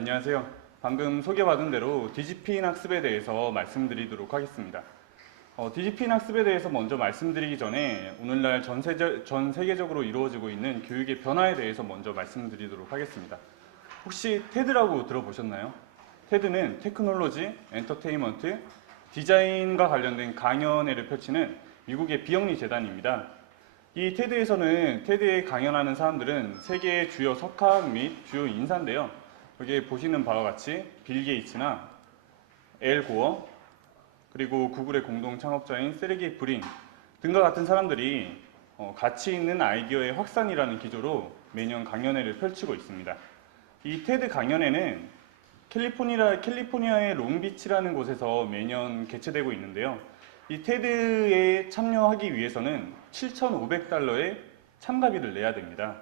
예, 안녕하세요. 방금 소개받은 대로 디지핀 학습에 대해서 말씀드리도록 하겠습니다. 어, 디지핀 학습에 대해서 먼저 말씀드리기 전에 오늘날 전, 세제, 전 세계적으로 이루어지고 있는 교육의 변화에 대해서 먼저 말씀드리도록 하겠습니다. 혹시 테드라고 들어보셨나요? 테드는 테크놀로지, 엔터테인먼트, 디자인과 관련된 강연회를 펼치는 미국의 비영리 재단입니다. 이 테드에서는 테드에 강연하는 사람들은 세계의 주요 석학 및 주요 인사인데요. 여기 보시는 바와 같이 빌 게이츠나 엘 고어 그리고 구글의 공동 창업자인 세르게이 브린 등과 같은 사람들이 어, 가치 있는 아이디어의 확산이라는 기조로 매년 강연회를 펼치고 있습니다. 이 테드 강연회는 캘리포니아, 캘리포니아의 롱비치라는 곳에서 매년 개최되고 있는데요. 이 테드에 참여하기 위해서는 7,500달러의 참가비를 내야 됩니다.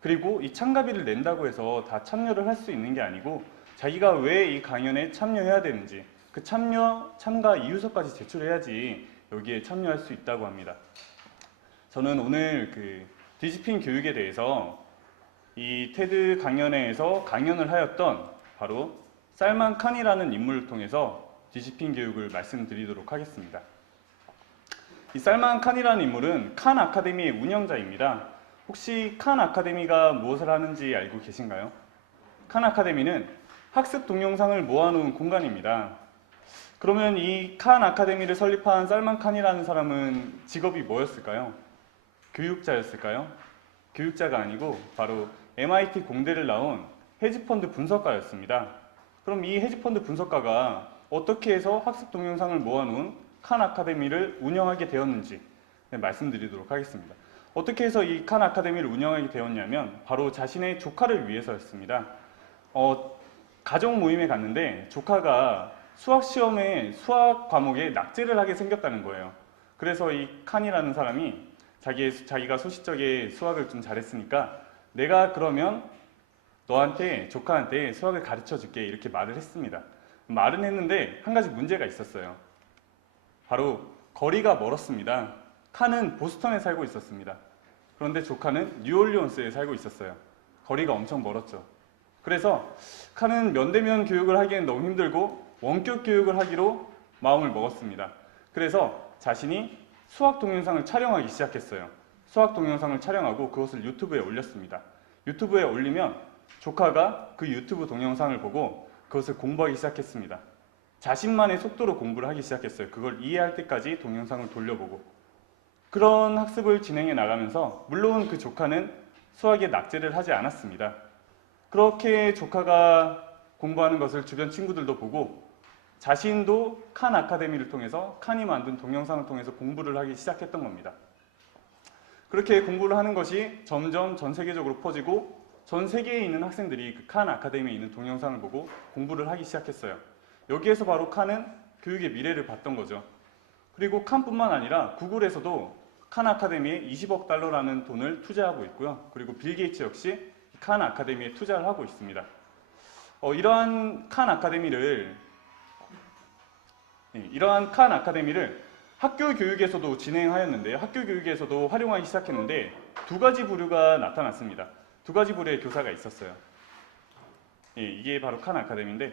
그리고 이 참가비를 낸다고 해서 다 참여를 할 수 있는 게 아니고 자기가 왜 이 강연에 참여해야 되는지 그 참여, 참가 이유서까지 제출해야지 여기에 참여할 수 있다고 합니다. 저는 오늘 그 디지핀 교육에 대해서 이 테드 강연회에서 강연을 하였던 바로 살만 칸이라는 인물을 통해서 디지핀 교육을 말씀드리도록 하겠습니다. 이 살만 칸이라는 인물은 칸 아카데미의 운영자입니다. 혹시 칸 아카데미가 무엇을 하는지 알고 계신가요? 칸 아카데미는 학습 동영상을 모아놓은 공간입니다. 그러면 이 칸 아카데미를 설립한 살만 칸이라는 사람은 직업이 뭐였을까요? 교육자였을까요? 교육자가 아니고 바로 MIT 공대를 나온 헤지펀드 분석가였습니다. 그럼 이 헤지펀드 분석가가 어떻게 해서 학습 동영상을 모아놓은 칸 아카데미를 운영하게 되었는지 네, 말씀드리도록 하겠습니다. 어떻게 해서 이 칸 아카데미를 운영하게 되었냐면 바로 자신의 조카를 위해서였습니다. 어, 가족 모임에 갔는데 조카가 수학 시험에 수학 과목에 낙제를 하게 생겼다는 거예요. 그래서 이 칸이라는 사람이 자기 자기가 소시적에 수학을 좀 잘했으니까 내가 그러면 너한테 조카한테 수학을 가르쳐 줄게 이렇게 말을 했습니다. 말은 했는데 한 가지 문제가 있었어요. 바로 거리가 멀었습니다. 칸은 보스턴에 살고 있었습니다. 그런데 조카는 뉴올리온스에 살고 있었어요. 거리가 엄청 멀었죠. 그래서 칸은 면대면 교육을 하기엔 너무 힘들고 원격 교육을 하기로 마음을 먹었습니다. 그래서 자신이 수학 동영상을 촬영하기 시작했어요. 수학 동영상을 촬영하고 그것을 유튜브에 올렸습니다. 유튜브에 올리면 조카가 그 유튜브 동영상을 보고 그것을 공부하기 시작했습니다. 자신만의 속도로 공부를 하기 시작했어요. 그걸 이해할 때까지 동영상을 돌려보고. 그런 학습을 진행해 나가면서 물론 그 조카는 수학에 낙제를 하지 않았습니다. 그렇게 조카가 공부하는 것을 주변 친구들도 보고 자신도 칸 아카데미를 통해서 칸이 만든 동영상을 통해서 공부를 하기 시작했던 겁니다. 그렇게 공부를 하는 것이 점점 전 세계적으로 퍼지고 전 세계에 있는 학생들이 그 칸 아카데미에 있는 동영상을 보고 공부를 하기 시작했어요. 여기에서 바로 칸은 교육의 미래를 봤던 거죠. 그리고 칸뿐만 아니라 구글에서도 칸 아카데미에 20억 달러라는 돈을 투자하고 있고요. 그리고 빌 게이츠 역시 칸 아카데미에 투자를 하고 있습니다. 어, 이러한 칸 아카데미를 네, 이러한 칸 아카데미를 학교 교육에서도 진행하였는데요. 학교 교육에서도 활용하기 시작했는데 두 가지 부류가 나타났습니다. 두 가지 부류의 교사가 있었어요. 예, 이게 바로 칸 아카데미인데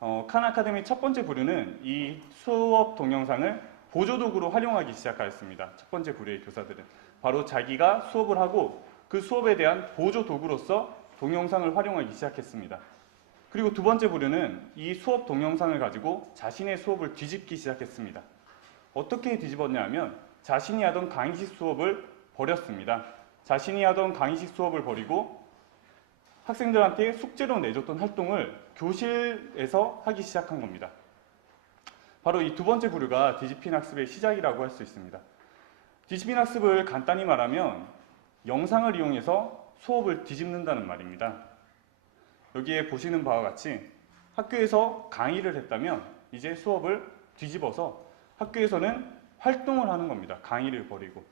어, 칸 아카데미 첫 번째 부류는 이 수업 동영상을 보조도구로 활용하기 시작하였습니다. 첫 번째 부류의 교사들은 바로 자기가 수업을 하고 그 수업에 대한 보조도구로서 동영상을 활용하기 시작했습니다. 그리고 두 번째 부류는 이 수업 동영상을 가지고 자신의 수업을 뒤집기 시작했습니다. 어떻게 뒤집었냐 하면 자신이 하던 강의식 수업을 버렸습니다. 자신이 하던 강의식 수업을 버리고 학생들한테 숙제로 내줬던 활동을 교실에서 하기 시작한 겁니다. 바로 이 두 번째 부류가 디지핀 학습의 시작이라고 할 수 있습니다. 디지핀 학습을 간단히 말하면 영상을 이용해서 수업을 뒤집는다는 말입니다. 여기에 보시는 바와 같이 학교에서 강의를 했다면 이제 수업을 뒤집어서 학교에서는 활동을 하는 겁니다. 강의를 버리고.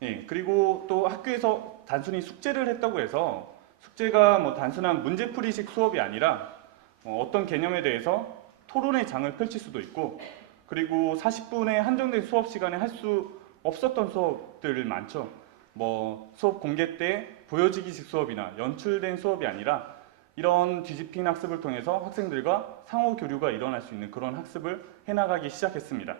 예, 그리고 또 학교에서 단순히 숙제를 했다고 해서 숙제가 뭐 단순한 문제풀이식 수업이 아니라 어, 어떤 개념에 대해서 토론의 장을 펼칠 수도 있고 그리고 40분의 한정된 수업 시간에 할 수 없었던 수업들 많죠. 뭐 수업 공개 때 보여지기식 수업이나 연출된 수업이 아니라 이런 뒤집힌 학습을 통해서 학생들과 상호 교류가 일어날 수 있는 그런 학습을 해나가기 시작했습니다.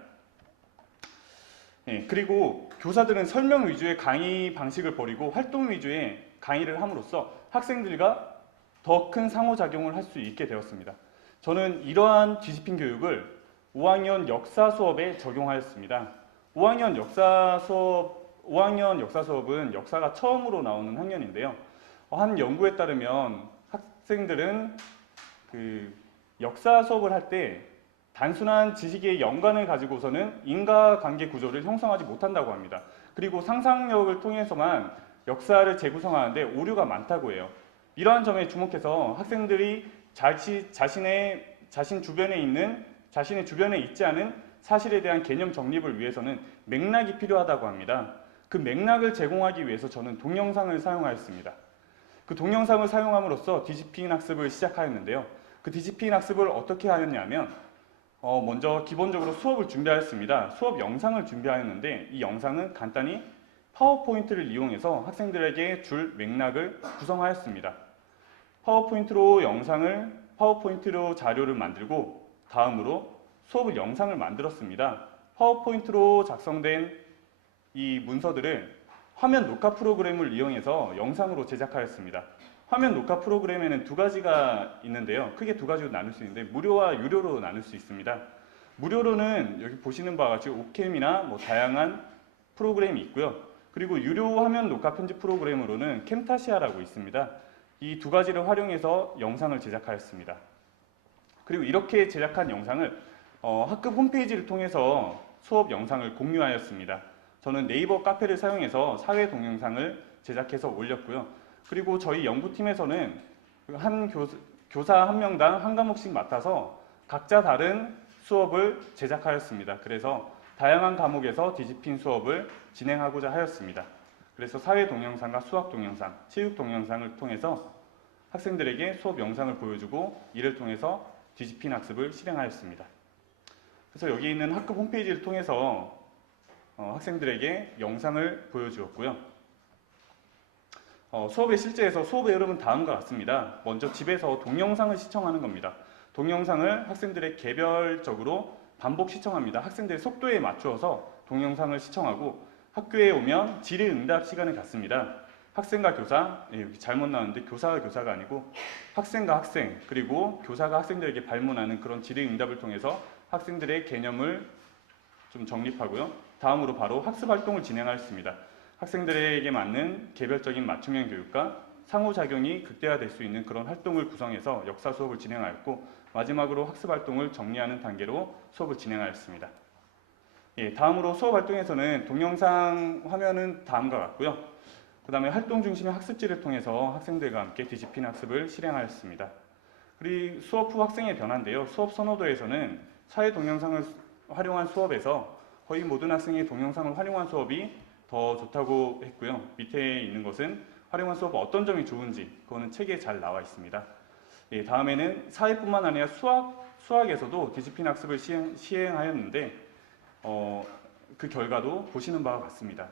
예, 그리고 교사들은 설명 위주의 강의 방식을 버리고 활동 위주의 강의를 함으로써 학생들과 더 큰 상호작용을 할 수 있게 되었습니다. 저는 이러한 뒤집힌 교육을 5학년 역사 수업에 적용하였습니다. 5학년 역사 수업, 5학년 역사 수업은 역사가 처음으로 나오는 학년인데요. 한 연구에 따르면 학생들은 그 역사 수업을 할 때 단순한 지식의 연관을 가지고서는 인과관계 구조를 형성하지 못한다고 합니다. 그리고 상상력을 통해서만 역사를 재구성하는데 오류가 많다고 해요. 이러한 점에 주목해서 학생들이 자시, 자신의 자신 주변에 있는 자신의 주변에 있지 않은 사실에 대한 개념 정립을 위해서는 맥락이 필요하다고 합니다. 그 맥락을 제공하기 위해서 저는 동영상을 사용하였습니다. 그 동영상을 사용함으로써 디지핀 학습을 시작하였는데요. 그 디지핀 학습을 어떻게 하였냐면 어, 먼저 기본적으로 수업을 준비하였습니다. 수업 영상을 준비하였는데 이 영상은 간단히 파워포인트를 이용해서 학생들에게 줄 맥락을 구성하였습니다. 파워포인트로 영상을 파워포인트로 자료를 만들고 다음으로 수업을 영상을 만들었습니다. 파워포인트로 작성된 이 문서들을 화면 녹화 프로그램을 이용해서 영상으로 제작하였습니다. 화면 녹화 프로그램에는 두 가지가 있는데요. 크게 두 가지로 나눌 수 있는데 무료와 유료로 나눌 수 있습니다. 무료로는 여기 보시는 바와 같이 오캠이나 뭐 다양한 프로그램이 있고요. 그리고 유료 화면 녹화 편집 프로그램으로는 캠타시아라고 있습니다. 이 두 가지를 활용해서 영상을 제작하였습니다. 그리고 이렇게 제작한 영상을 어, 학급 홈페이지를 통해서 수업 영상을 공유하였습니다. 저는 네이버 카페를 사용해서 사회 동영상을 제작해서 올렸고요. 그리고 저희 연구팀에서는 한 교사, 교사 한 명당 한 과목씩 맡아서 각자 다른 수업을 제작하였습니다. 그래서 다양한 과목에서 뒤집힌 수업을 진행하고자 하였습니다. 그래서 사회 동영상과 수학 동영상, 체육 동영상을 통해서 학생들에게 수업 영상을 보여주고 이를 통해서 뒤집힌 학습을 실행하였습니다. 그래서 여기 있는 학급 홈페이지를 통해서 어, 학생들에게 영상을 보여주었고요. 어, 수업의 실제에서 수업의 흐름은 다음과 같습니다. 먼저 집에서 동영상을 시청하는 겁니다. 동영상을 학생들의 개별적으로 반복 시청합니다. 학생들의 속도에 맞추어서 동영상을 시청하고 학교에 오면 질의응답 시간을 갖습니다. 학생과 교사, 예, 여기 잘못 나왔는데 교사가 교사가 아니고 학생과 학생 그리고 교사가 학생들에게 발문하는 그런 질의응답을 통해서 학생들의 개념을 좀 정립하고요. 다음으로 바로 학습 활동을 진행하였습니다. 학생들에게 맞는 개별적인 맞춤형 교육과 상호작용이 극대화될 수 있는 그런 활동을 구성해서 역사 수업을 진행하였고 마지막으로 학습 활동을 정리하는 단계로 수업을 진행하였습니다. 예, 다음으로 수업 활동에서는 동영상 화면은 다음과 같고요. 그 다음에 활동 중심의 학습지를 통해서 학생들과 함께 뒤집힌 학습을 실행하였습니다. 그리고 수업 후 학생의 변화인데요. 수업 선호도에서는 사회 동영상을 활용한 수업에서 거의 모든 학생이 동영상을 활용한 수업이 더 좋다고 했고요. 밑에 있는 것은 활용한 수업 어떤 점이 좋은지 그거는 책에 잘 나와 있습니다. 예, 다음에는 사회뿐만 아니라 수학 수학에서도 디지핀 학습을 시행, 시행하였는데 어, 그 결과도 보시는 바와 같습니다.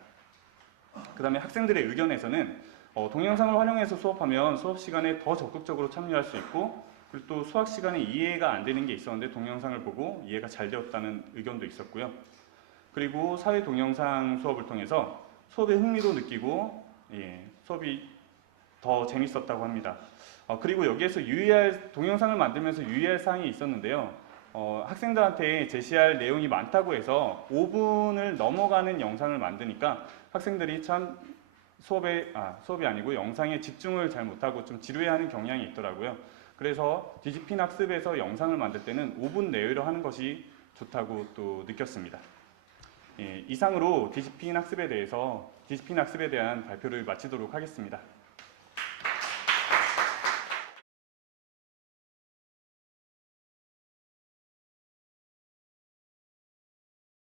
그 다음에 학생들의 의견에서는 어, 동영상을 활용해서 수업하면 수업 시간에 더 적극적으로 참여할 수 있고 그리고 또 수학 시간에 이해가 안 되는 게 있었는데 동영상을 보고 이해가 잘 되었다는 의견도 있었고요. 그리고 사회 동영상 수업을 통해서 수업에 흥미도 느끼고 예, 수업이 더 재밌었다고 합니다. 어, 그리고 여기에서 유의할 동영상을 만들면서 유의할 사항이 있었는데요. 어, 학생들한테 제시할 내용이 많다고 해서 5분을 넘어가는 영상을 만드니까 학생들이 참 수업에 아, 수업이 아니고 영상에 집중을 잘 못하고 좀 지루해하는 경향이 있더라고요. 그래서 디지핀 학습에서 영상을 만들 때는 5분 내외로 하는 것이 좋다고 또 느꼈습니다. 예, 이상으로 디지핀 학습에 대해서 디지핀 학습에 대한 발표를 마치도록 하겠습니다.